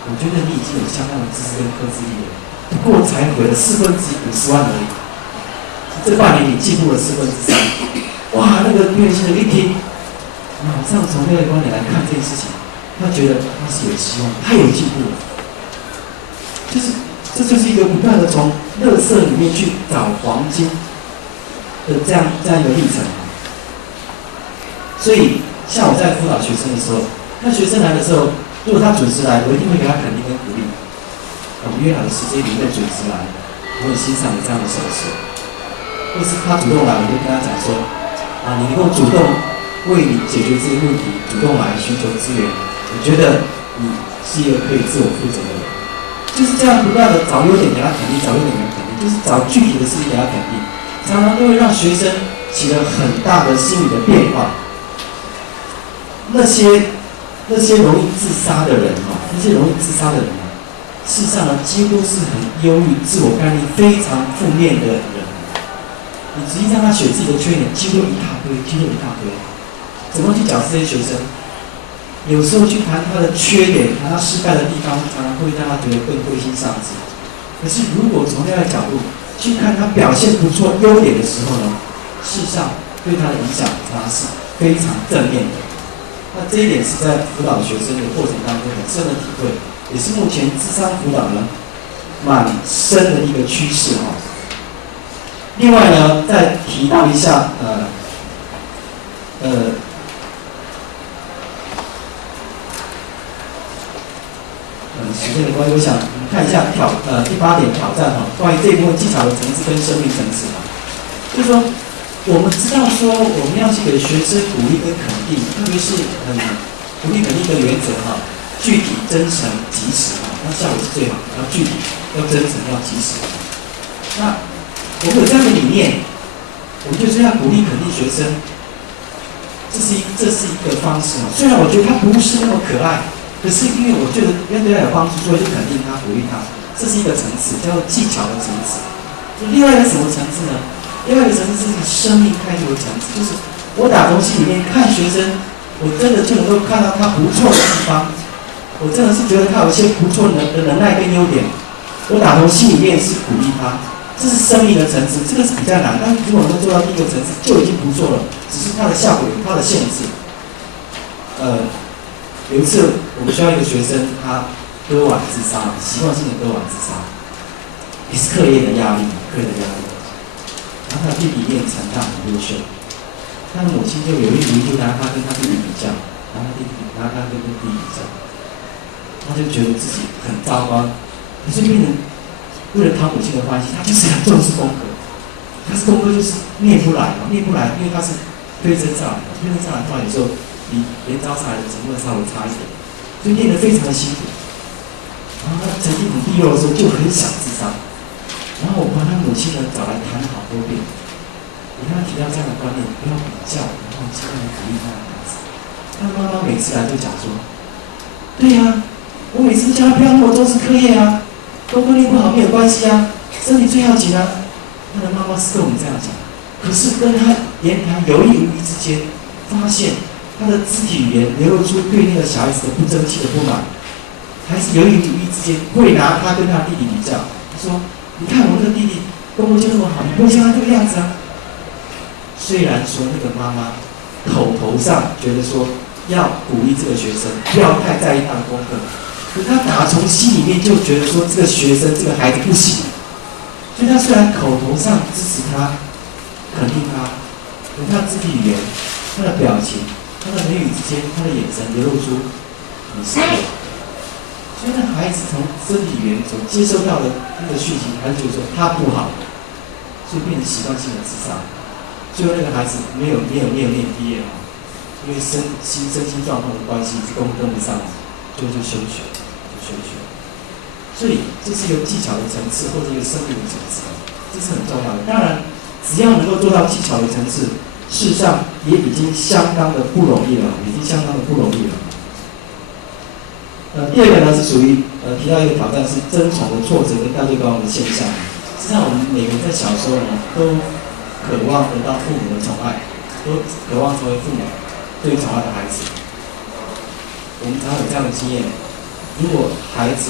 我觉得你已经有相当的知识跟科技力了。”不过才毁了1/4，50万而已。这半年你进步了3/4。哇，那个边缘性人一听，马上从那个观点来看这件事情，他觉得他是有希望，他有进步了。这就是一个不断的从垃圾里面去找黄金的这样一个历程。所以，像我在辅导学生的时候，那学生来的时候，如果他准时来，我一定会给他肯定跟鼓励。我们约好的时间你会准时来，我很欣赏你这样的守时。或是他主动来，我就跟他讲说：你能够主动为你解决这些问题，主动来寻求资源，我觉得你是一个可以自我负责的人。就是这样不断的找优点给他肯定，找优点给他肯定，就是找具体的事情给他肯定，常常都会让学生起了很大的心理的变化。那些容易自杀的人那些容易自杀的人事实上呢，几乎是很忧郁、自我概念非常负面的人。你仔细让他写自己的缺点，几乎一大堆，几乎一大堆。怎么去讲这些学生？有时候去谈他的缺点，谈他失败的地方，常常会让他觉得更灰心丧志。可是如果从另外一个角度去看他表现不错、优点的时候呢，事实上对他的影响常常是非常正面的。那这一点是在辅导学生的过程当中很深的体会，也是目前諮商辅导呢蛮深的一个趋势另外呢，再提到一下时间的关系，我想看一下第8点挑战关于这一部分技巧的层次跟生命层次就是说，我们知道说我们要去给学生鼓励跟肯定，特别是鼓励肯定的原则具体、真诚、及时那效果是最好的，要具体、要真诚、要及时。那我们有这样的理念，我们就是要鼓励肯定学生，这是一个方式虽然我觉得他不是那么可爱，可是因为我觉得对他有帮助，所以就肯定他、鼓励他，这是一个层次，叫做技巧的层次。另外一个什么层次呢？另外一个层次是生命态度的层次，就是我打从心里面看学生，我真的就能够看到他不错的地方，我真的是觉得他有一些不错的能耐跟优点，我打从心里面是鼓励他。这是生命的层次，这个是比较难，但如果能够做到第一个层次就已经不错了，只是它的效果有它的限制。有一次我们学校一个学生，他割腕自杀，习惯性的割腕自杀，也是课业的压力，然后他的弟弟也成长很优秀，他的母亲就有意无意就拿他跟他弟弟比较，拿他跟弟弟比较，他就觉得自己很糟糕，可是变成为了讨母亲的欢喜，他就是很重视功课，可是功课就是念不来，因为他是推甄上来的，推甄上来的话，有时候比联招上来的成分稍微差一点，所以念得非常的辛苦。然后他成绩很低落的时候，就很想自杀。然后我把他母亲呢找来谈了好多遍，我跟他提到这样的观念，不要比较，然后尽量鼓励他的孩子。他妈妈每次来就讲说：“对呀，我每次叫他不要那么重视课业啊。”功课练不好没有关系身体最要紧他的妈妈是跟我们这样讲，可是跟他言谈有意无意之间，发现他的肢体语言流露出对那个小孩子的不争气的不满，还是有意无意之间会拿他跟他弟弟比较，说：“你看我那个弟弟功课就那么好，你不会像他这个样子啊。”虽然说那个妈妈口头上觉得说要鼓励这个学生，不要太在意他的功课。可是他打从心里面就觉得说这个学生这个孩子不行，所以他虽然口头上支持他、肯定他，可是他肢体语言、他的表情、他的言语之间、他的眼神流露出很失落。所以那孩子从身体语言所接收到的那个讯息，他就觉得说他不好，所以变成习惯性的自杀。最后那个孩子没有念毕业因为身心状况的关系，是跟不上，就休学。所以这是一个技巧的层次，或者一个生命的层次，这是很重要的。当然，只要能够做到技巧的层次，事实上也已经相当的不容易了，第二个呢是属于提到一个挑战是争宠的挫折跟调对高的现象。实际上，我们每个人在小时候呢，都渴望得到父母的宠爱，都渴望成为父母最宠爱的孩子。我们常有这样的经验。如果孩子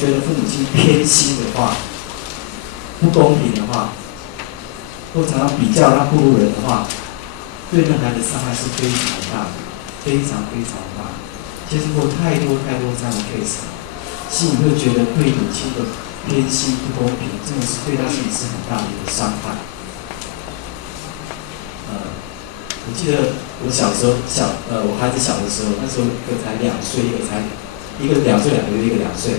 觉得父母亲偏心的话，不公平的话，或常常比较他不如人的话，对那孩子伤害是非常大的，非常大。接触过太多这样的 case， 心里会觉得对母亲的偏心不公平，真的是对他心里是很大的一个伤害。我记得我小时候我孩子小的时候，那时候一个才2岁，一个2岁2个月，一个2岁，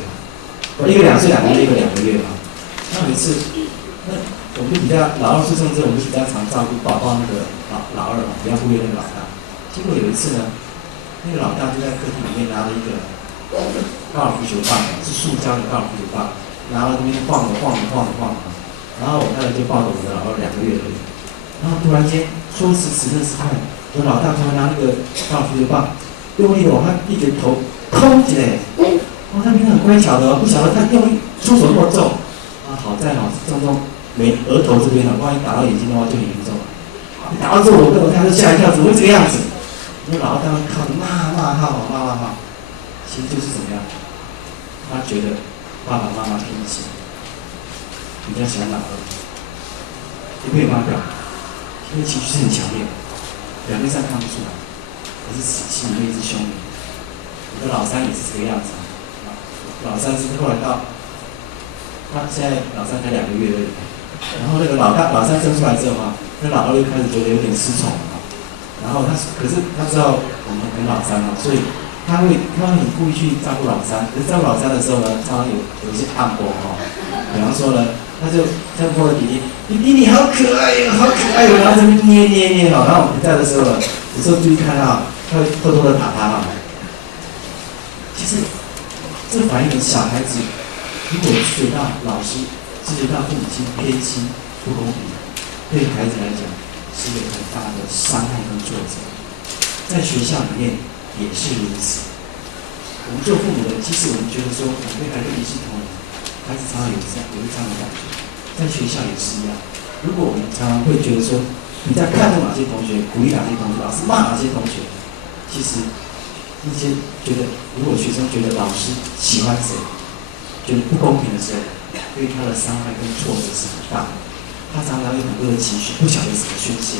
一个2岁2个月，一个2个月那有一次，那我们就比较老二出生之后，我们就比较常照顾宝宝那个老二比较忽略那个老大。结果有一次呢，那个老大就在客厅里面拿了一个高尔夫球棒，是塑胶的高尔夫球棒，拿了那边晃，然后我太太就抱着我的老二2个月而已，然后突然间说时迟那时快，我老大突然拿那个高尔夫球棒，用力的往他弟弟的头抠起来。哦，他平常很乖巧的哦，不晓得他用力出手那么重。啊，好在哦，重额头这边呢，万一打到眼睛的话就很严重了。打到之后，我跟我太太吓一跳，怎么会这个样子？我老大靠着骂他，其实就是怎么样？他觉得爸爸妈妈偏心，比较喜欢老二，不可以发表，因为情绪是很强烈的，表面上看不出来，可是心里面一直凶你。我的老三也是这个样子啊，老三是后来到，他现在老三才2个月而已，然后那个老三生出来之后啊，那老二就开始觉得有点失宠了，然后可是他知道我们跟老三嘛，所以他会很故意去照顾老三，可是照顾老三的时候呢，常常有一些暗波哦，比方说呢，他就摸了弟弟你好可爱哟，好可爱哟，然后这边捏哦，然后我们不在的时候呢，有时候注意看到他会偷偷的打他嘛。其实这反映了小孩子如果觉到老师、觉到父母亲偏心、不公平，对孩子来讲是一个很大的伤害跟挫折，在学校里面也是如此。我们做父母的，即使我们觉得说我们对孩子一视同仁，孩子常常有这样的感觉，在学校也是一样。如果我们常常会觉得说你在看重哪些同学，鼓励哪些同学，老师骂哪些同学，其实一些觉得，如果学生觉得老师喜欢谁，觉得不公平的时候，对他的伤害跟挫折是很大的。他常常有很多的情绪，不晓得怎么宣泄，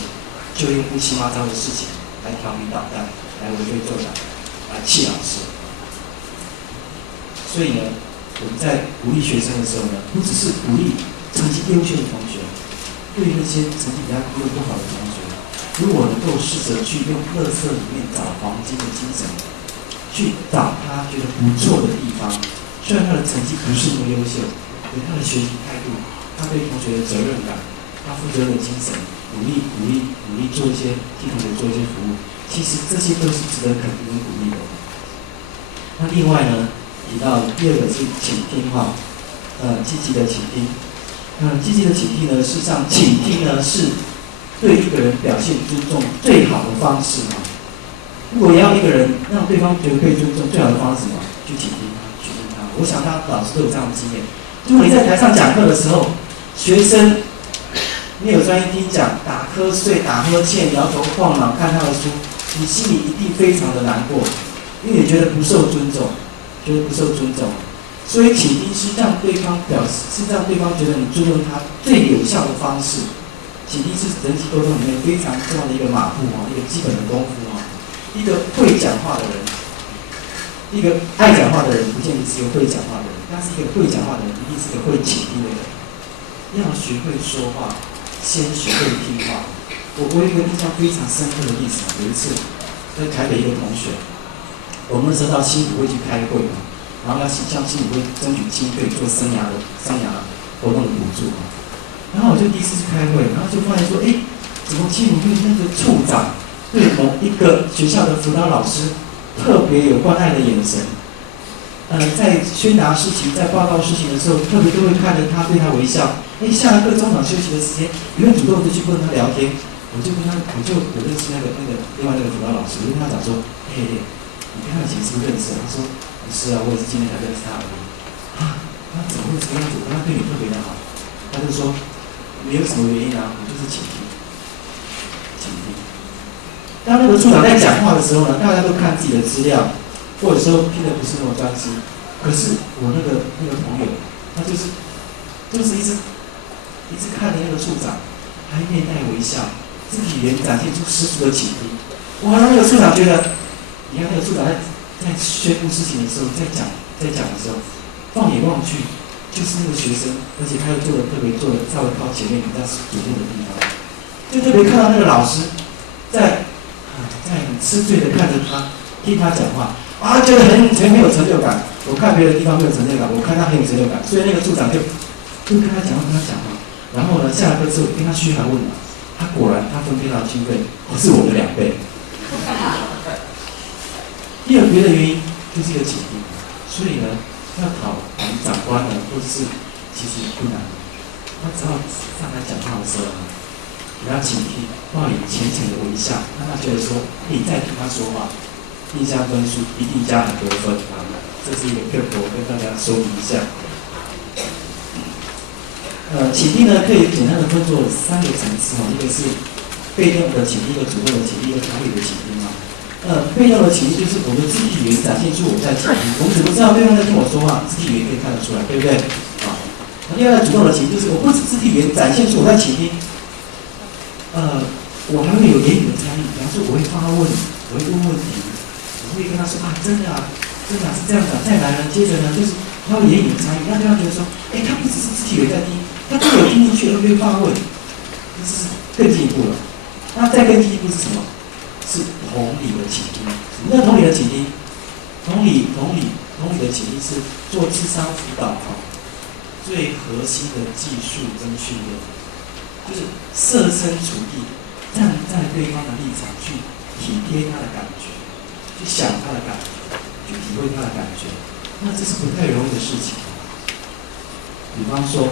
就用乌七八糟的事情来调皮捣蛋，来为非作歹，来气老师。所以呢，我们在鼓励学生的时候呢，不只是鼓励成绩优秀的同学，对于那些成绩比较不好的同学，如果能够试着去用垃圾里面找黄金的精神，去找他觉得不错的地方，虽然他的成绩不是那么优秀，可他的学习态度，他对同学的责任感，他负责任的精神，努力做一些替同学做一些服务，其实这些都是值得肯定跟鼓励的。那另外呢，提到第二个是倾听哈，积极的倾听。积极的倾听呢，事实上倾听呢是对一个人表现尊重最好的方式哈。如果要一个人让对方觉得被尊重，最好的方式是什么？去倾听他，去听他。我想他老师都有这样的经验。如果你在台上讲课的时候，学生没有专心听讲，打瞌睡、打呵欠、摇头晃脑看他的书，你心里一定非常的难过，因为你觉得不受尊重，所以倾听是让对方觉得你尊重他最有效的方式。倾听是人际沟通里面非常重要的一个马步一个基本的功夫一个会讲话的人，一个爱讲话的人，不见得是一个会讲话的人，但是一个会讲话的人，一定是一个会倾听的人。要学会说话，先学会听话。我有一个印象非常深刻的例子有一次在台北一个同学，我们那时候到新埔会去开会然后要向新埔会争取经费做生涯活动的补助然后我就第一次去开会，然后就发现说，怎么新埔会那个处长对某一个学校的辅导老师特别有关爱的眼神，在宣达事情、在报告事情的时候，特别都会看着他，对他微笑。下课中场休息的时间，也会主动的去跟他聊天。我就有认识另外那个辅导老师，我就跟他讲说，你跟他以前是不是认识他说，不是啊，我也是今天才认识他而已。他怎么会这个样子？他对你特别的好。他就说，没有什么原因我就是倾听。当那个处长在讲话的时候呢，大家都看自己的资料，或者说听得不是那么专心。可是我那个朋友，他就是一直看着那个处长，还面带微笑，肢体语言展现出十足的倾听。哇，那个处长觉得，你看那个处长在宣布事情的时候，在讲的时候，放眼望去，就是那个学生，而且他又坐的稍微靠前面比较主动的地方，就特别看到那个老师在很吃醉的看着他，听他讲话，觉得很有成就感。我看别的地方没有成就感，我看他很有成就感，所以那个处长就跟他讲话，然后呢，下了课之后跟他嘘寒问暖，他果然他分配到经费是我的2倍。第二别的原因就是一个倾听，所以呢，要讨我们长官呢，或者是其实不难，他只要上来讲话的时候呢，给他倾听，报以虔诚的微笑，让他觉得说你在听他说话，印象分数一定加很多分啊。这是一个课我跟大家说明一下。倾听呢可以简单的分作3个层次一个是被动的倾听，一个主动的倾听，一个同理的倾听被动的倾听就是我的肢体语言展现出我在倾听，我们怎么知道对方在听我说话？肢体语言可以看得出来，对不对？另外主动的倾听就是我不止肢体语言展现出我在倾听，我还会有言语的参与，比方说我会发问，我会问问题，我会跟他说真的是这样的，再来呢，接着呢就是他会言语的参与，让对方觉得说，他不只是肢体语言在听。他都有听进去，而会发问，这是更进一步了。那再更进一步是什么？是同理的倾听。什么叫同理的倾听？同理的倾听是做智商辅导最核心的技术跟训练，就是设身处地，站在对方的立场去体贴他的感觉，去想他的感觉，去体会他的感觉。那这是不太容易的事情。比方说。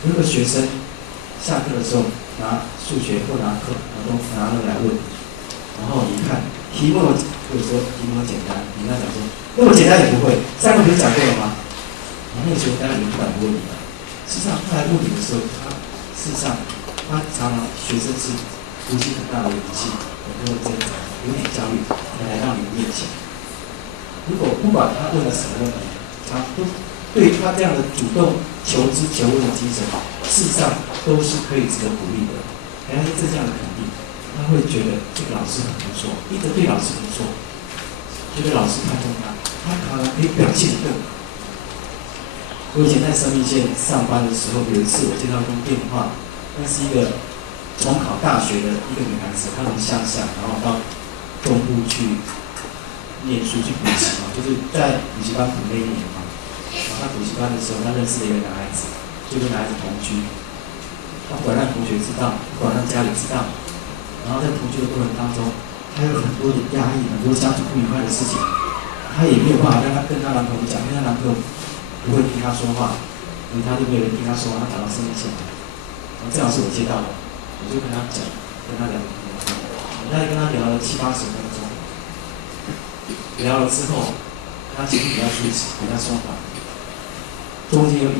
有个学生下课的时候拿数学或拿课，都拿了来问，然后你看题目，或者说题目很简单，你跟他讲说那么简单也不会，3个不是讲过了吗？然后那个时候大家也不敢问你了。事实上，他来问你的时候，他常常学生是鼓起很大的勇气，很多的挣扎，有点焦虑，才来到你的面前。如果不管他问了什么问题，他都对他这样的主动求知求问的精神，事实上都是可以值得鼓励的。给他一正向的肯定，他会觉得这个老师很不错，一直对老师不错，觉得老师看重他，他可能可以表现得更好。我以前在生命线上班的时候，有一次我接到一通电话，那是一个重考大学的一个女孩子，她从乡下，然后到东部去念书去补习就是在补习班补那一年然后他补习班的时候，他认识了一个男孩子，就跟男孩子同居。他不管让同学知道，不管让家里知道，然后在同居的过程当中，他有很多的压抑，很多相处不愉快的事情，他也没有办法让他跟他男朋友讲，因为他男朋友不会听他说话，因为他就没有人听他说话，他感到生气。然后正好是我接到的，我就跟他讲，跟他聊，我大概跟他聊了70-80分钟，聊了之后，他情绪比较舒适，比较松缓。中间有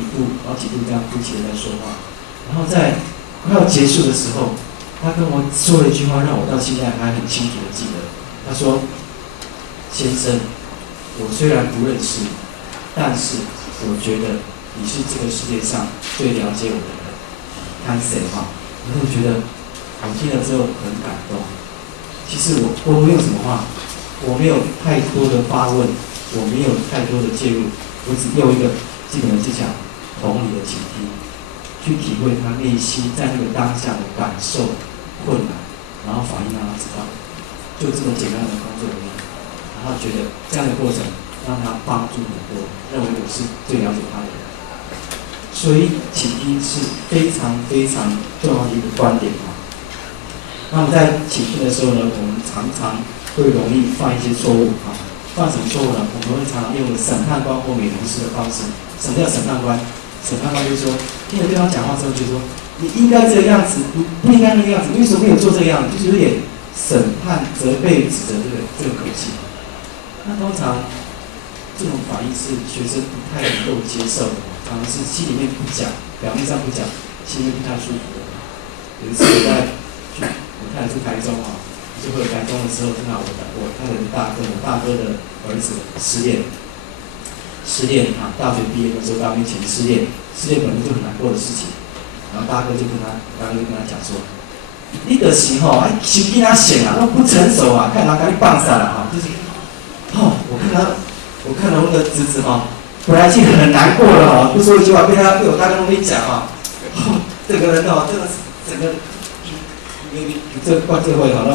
好几度这样哭泣的在说话，然后在快要结束的时候，他跟我说了一句话，让我到现在还很清楚的记得。他说：“先生，我虽然不认识你，但是我觉得你是这个世界上最了解我的人。”看谁我就觉得我听了之后很感动。其实我没有什么话，我没有太多的发问，我没有太多的介入，我只用一个基本的技巧，同理的倾听，去体会他内心在那个当下的感受、困难，然后反应让他知道，就这么简单的工作而已。然后觉得这样的过程让他帮助很多，认为我是最了解他的人。所以倾听是非常非常重要的一个观点那么在倾听的时候呢，我们常常会容易犯一些错误犯什么错误呢？我们会常常用审判官或美容师的方式。什么叫审判官？审判官就是说，听了对方讲话之后，就说你应该这个样子，你不应该那个样子，为什么没有做这个样子？就是有点审判、责备、指责这个口气。那通常这种反应是学生不太能够接受的，常常是心里面不讲，表面上不讲，心里面不太舒服的。有一次我太太住台中就回台中的时候，正好我太太的我大哥的儿子失恋大学毕业的时候到面前失恋本来就很难过的事情，然后大哥就跟他讲说，你的时候手机他显都不成熟看他给你放下了就是我看到那个侄子本来已经很难过了不说一句话被我大哥那边讲这个人真的是整个这个会让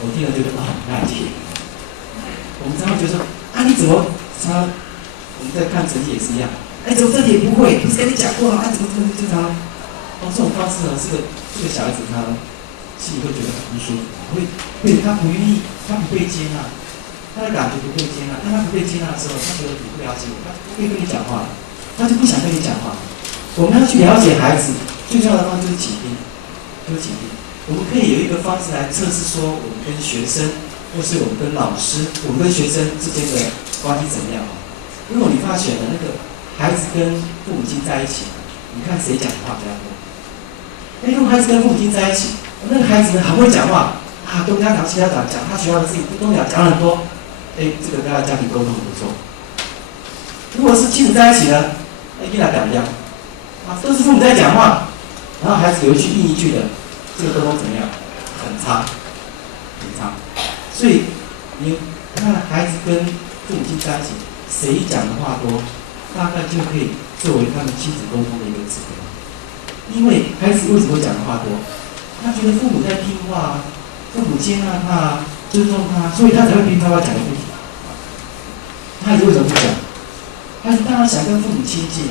我听了觉得难听。我们常常觉得说你怎么我们在看成绩也是一样，怎么这题也不会？不是跟你讲过怎么就常这种方式呢，这个小孩子他心里会觉得很不舒服，他不愿意，他不被接纳，他的感觉不被接纳。当他不被接纳的时候，他觉得你不了解我，他不会跟你讲话，他就不想跟你讲话。我们要去了解孩子，最重要的方式就是倾听，我们可以有一个方式来测试说，我们跟学生，或是我们跟老师，我们跟学生之间的关系怎么样啊？如果你发现了那个孩子跟父母亲在一起，你看谁讲话比较多？如果孩子跟父母亲在一起，那个孩子呢很会讲话啊，东家讲西家讲，讲他学校的事情，东讲讲很多，这个跟他家庭沟通不错。如果是亲子在一起呢，跟他讲一样，都是父母在讲话，然后孩子有一句应一句的，这个沟通怎么样？很差，很差。所以你看孩子跟父母亲在一起，谁讲的话多，大概就可以作为他们亲子沟通的一个指标。因为孩子为什么会讲的话多？他觉得父母在听话，父母接纳他，尊重他，所以他才会噼啪啪讲个不停。孩子为什么不讲？孩子当然想跟父母亲近，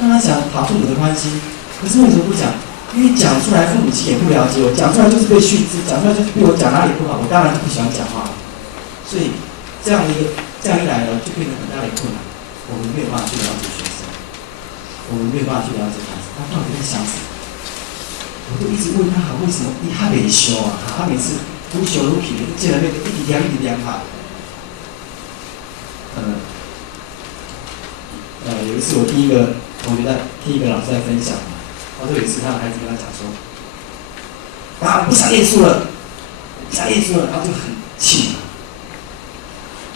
当然想讨父母的欢心，可是为什么不讲？因为讲出来父母亲也不了解我，讲出来就是被训斥，讲出来就是被我讲哪里不好，我当然就不喜欢讲话。所以这样一来呢，就变成很大的困难。我们没有办法去了解学生，我们没有办法去了解孩子，他到底在想什么？我就一直问他，为什么他没修啊？他每次愈修愈起，见了面一直量他。有一次我听一个同学听一个老师在分享，他说有一次他的孩子跟他讲说，我不想念书了，不想念书了，然后就很气。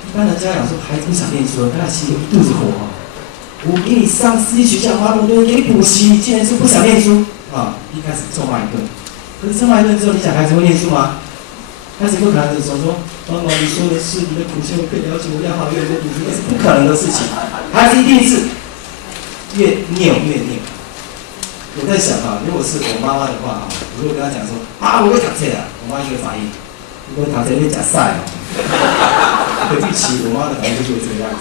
一般的家长说孩子不想念书了，他心里有一肚子火我给你上私立学校花那么多，给你补习，你竟然说不想念书一开始臭骂一顿。可是臭骂一顿之后，你想孩子会念书吗？孩子不可能的说妈妈，你说的是你的苦心，我可以了解，我要好越多读书，那是不可能的事情。孩子一定是越念越念。我在想如果是我妈妈的话我如果跟她讲说我会读册啦，我妈一个反应，我读册会吃屎对不起，我妈的反应就是这个样子。